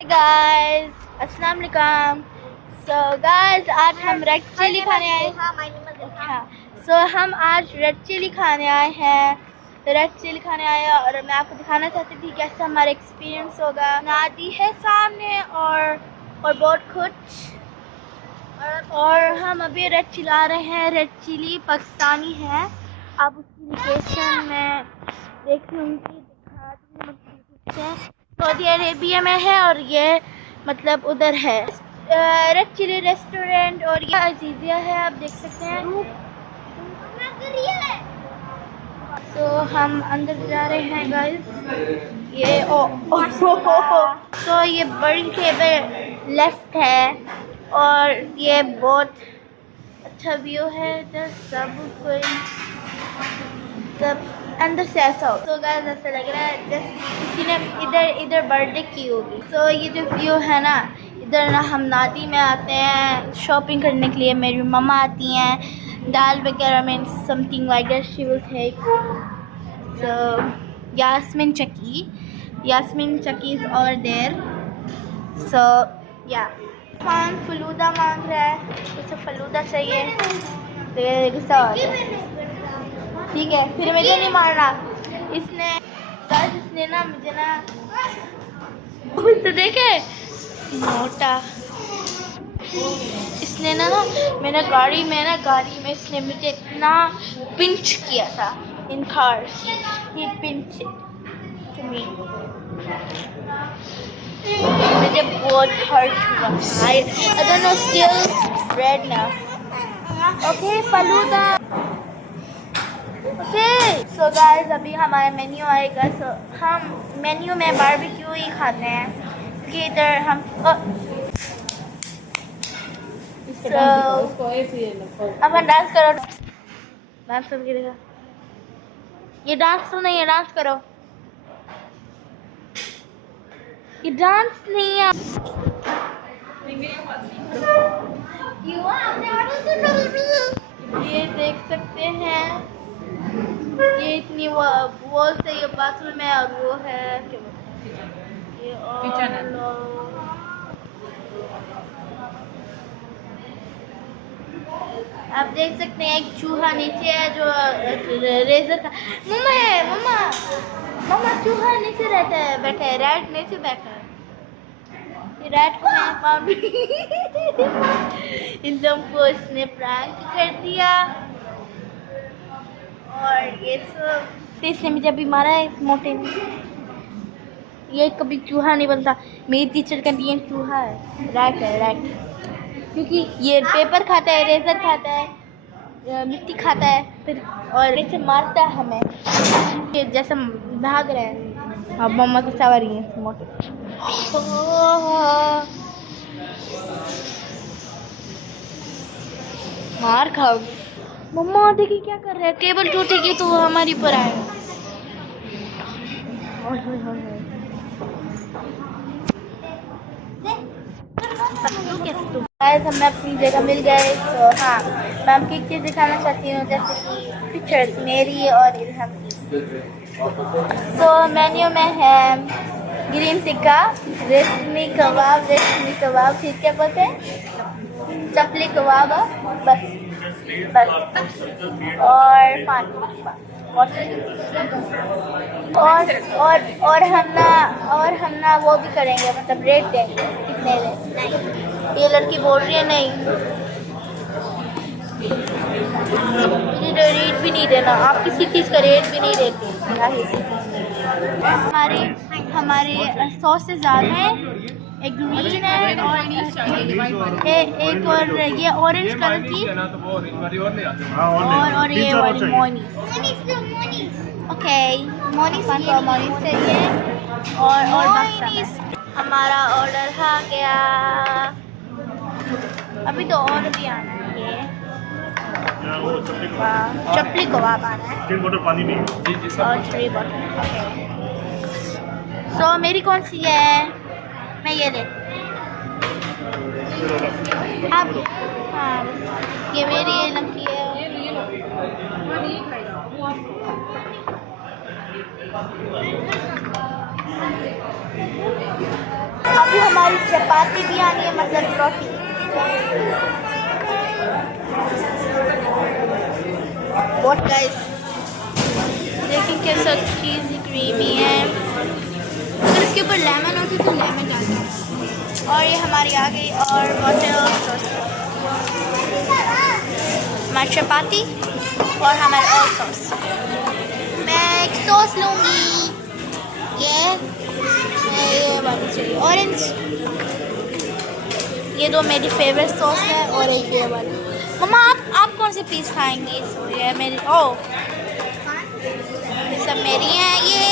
Guys अस्सलाम वालेकुम। So guys आज हम रेड चिली खाने आए हैं। हम आज रेड चिली खाने आए हैं। और मैं आपको दिखाना चाहती थी कैसे हमारा एक्सपीरियंस होगा। नादी है सामने और बहुत कुछ। और हम अभी रेड चिली आ रहे हैं। रेड चिली पाकिस्तानी है। आप उसकी लोकेशन में देख लूँगी, सऊदी अरेबिया में है और ये मतलब उधर है रेड चिली रेस्टोरेंट। और ये अजीजिया है, आप देख सकते हैं। तो हम अंदर जा रहे हैं गाइस। ये तो ये बड़ी टेबल लेफ्ट है और ये बहुत अच्छा व्यू है। इधर सब कोई सब अंदर से ऐसा हो। तो गाइस ऐसा लग रहा है जैसे किसी ने इधर बर्थडे की होगी। तो ये जो व्यू है ना, इधर ना हम नादी में आते हैं शॉपिंग करने के लिए। मेरी मम्मा आती हैं दाल वगैरह में something like that she will take. So Yasmeen Chakki is over there. So yeah Khan falooda मांग रहा है, उसे फलूदा चाहिए तो ये गुस्सा हो रहा है। ठीक है, फिर मुझे नहीं मारना। इसने ना मुझे ना देखे मोटा। इसने ना मैंने गाड़ी में इसने मुझे इतना पिंच किया था। इन कार्स ही पिंच टू मी। मुझे बहुत हर्ट हुआ। I don't know, still red now. Okay falooda. So guys अभी हमारा मेन्यू आएगा। सो हम मेन्यू में बारबेक्यू ही खाते हैं क्योंकि इधर हम अब डांस करो। डांस करके देखा। ये डांस तो नहीं है, डांस करो। ये डांस नहीं है। ये देख सकते हैं, ये इतनी वॉल से ये बाथरूम है और वो है ये आप देख सकते हैं एक चूहा नीचे है जो रेजर का मम्मा चूहा नीचे रहता है, बैठा है। रैट नीचे बैठा है। ये रैट को मैं पाऊँ। इन सबको इसने प्रैंक कर दिया और ये सब इसने मुझे अभी मारा है इस मोटे ने। ये कभी चूहा नहीं बनता। मेरी टीचर का नियम चूहा है, रैट है रैट। क्योंकि ये पेपर खाता है, रेजर खाता है, मिट्टी खाता है, फिर और ऐसे मारता है हमें। ये जैसे भाग रहे हैं। अब मम्मा की सवारी है इस मोटे। मार खाओगे। मम्मा देखिए क्या कर रहे हैं। टेबल टूटेगी तो वो हमारी पर आएगा। हमें अपनी जगह मिल गए। तो हाँ, मैं आपको एक चीज़ दिखाना चाहती हूँ जैसे कि पिक्चर्स मेरी और इल्हम की। सो मेन्यू में है ग्रीन टिक्का, रेशमी कबाब, फिर क्या बोलते हैं, चपली कबाब, बस और पानी और हम ना वो भी करेंगे, मतलब रेट देंगे कितने दे। ये लड़की बोल रही है नहीं, रेट भी नहीं देना। आप किसी चीज़ का रेट भी नहीं देती। हमारे सॉसेस ज़्यादा हैं। एक ग्रीन है और एक और ये ऑरेंज कलर की और ये वाली मोनीस। ओके मोनीस चाहिए और हमारा ऑर्डर आ गया। अभी तो और भी आना है। ये चपली कबाब आना है और 3 बॉटल। सो मेरी कौन सी है? मैं ये ले आप। हाँ ये मेरी ये लंकी है। अभी हम हमारी चपाती भी आनी है, मतलब रोटी। What guys, देखिए कैसा चीज़ क्रीमी है। अगर इसके ऊपर लेमन होती तो लेमन डालते। और ये हमारी आ गई और वाटर सॉस, हमारी चपाती और हमारे और सॉस। मैं एक सॉस लूँगी, ये वाली चाहिए ऑरेंज। ये दो मेरी फेवरेट सॉस है और एक ये वाली। मम्मा आप कौन से पीस खाएंगी? ये मेरी ये सब मेरी हैं, ये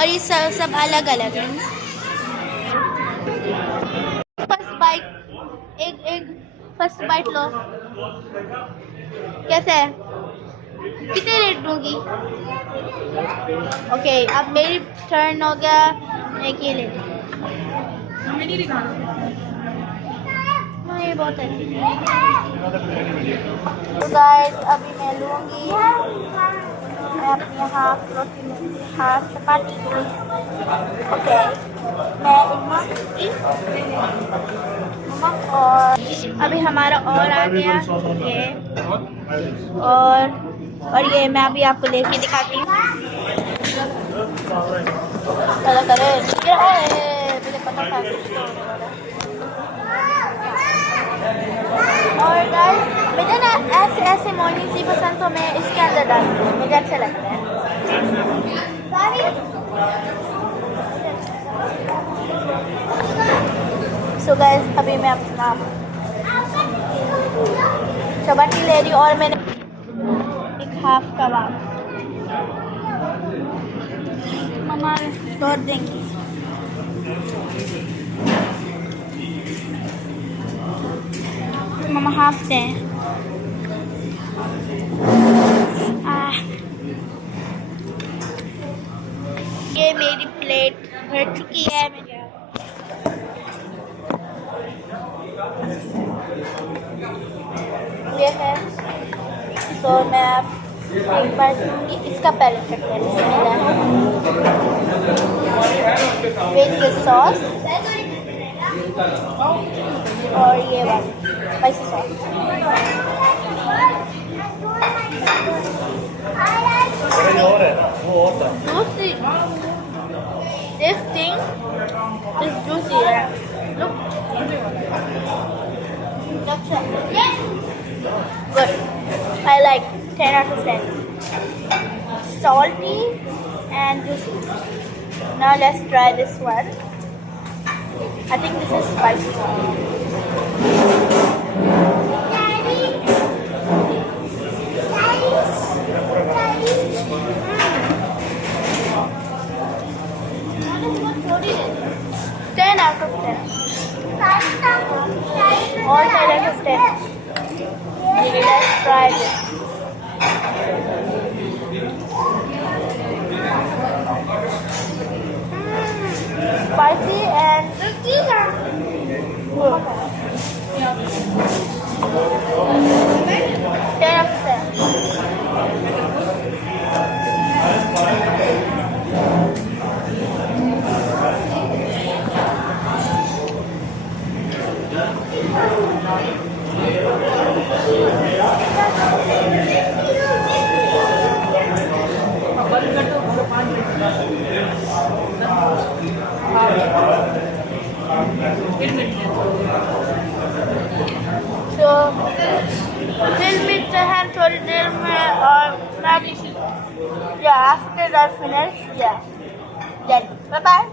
और ये सब अलग अलग हैं। फर्स्ट बाइट, एक फर्स्ट बाइट लो। कैसे है? कितने रेट दूंगी? ओके, अब मेरी टर्न हो गया। एक ये ले, हमें नहीं दिखाना। हाँ ये बहुत अच्छी है। तो गाइस अभी मैं लूँगी, मैं अपनी हाफ रोटी लूँगी, हाफ चपाती। ओके, मैं और अभी हमारा और आ गया ये, और ये मैं अभी आपको लेके दिखाती हूँ। मुझे पता था और गाइस मुझे ना ऐसे मोइनीज ही पसंद, तो मैं इसके अंदर डालती हूँ, मुझे अच्छा लगता है। सो गाइस अभी मैं अपना चपाती ले रही हूँ और मैंने एक हाफ कबाब मम्मा तोड़ देंगी। मम्मा हाफ दें। ये मेरी प्लेट भर चुकी है। ये है, तो मैं अब एक बार दूँगी, इसका पहले चेक करें। विद सॉस और ये वाली spicy sauce. This thing is juicy. Look. Good. I like 10 out of 10. Salty and juicy. Now let's try this one. I think this is spicy. Ten out of 10. All 10 out of 10. Let's try this. Spicy and good. 10 out of 10. So फिर मिलते हैं थोड़ी देर में और after that finish, then bye bye.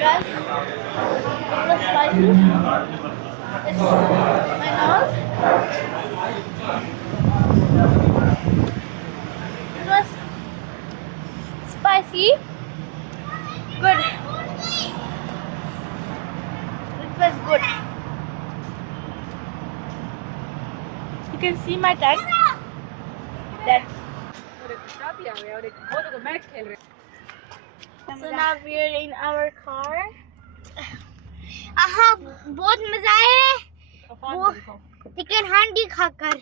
Guys, it was spicy. It's my nose. It was spicy. Good. It was good. You can see my tongue. That. So now we're in our car. बहुत मजा है वो chicken हांडी खाकर।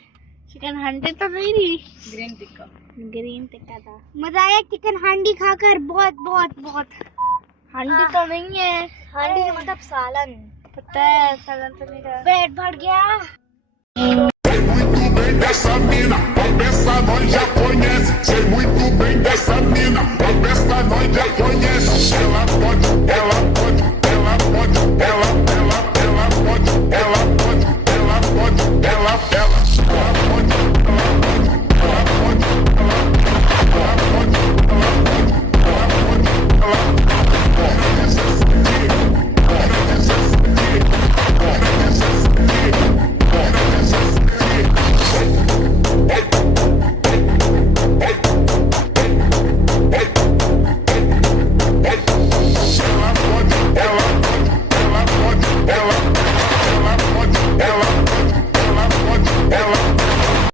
Chicken हांडी तो नहीं थी, ग्रीन टिक्का था। मजा आया चिकन हांडी खाकर, बहुत बहुत बहुत। हांडी तो नहीं है, हांडी का मतलब सालन। पता है सालन तो नहीं था। पेट भर गया। Muito bem dessa mina, a peça nós já conhece. Sei muito bem dessa mina, a peça nós já conhece.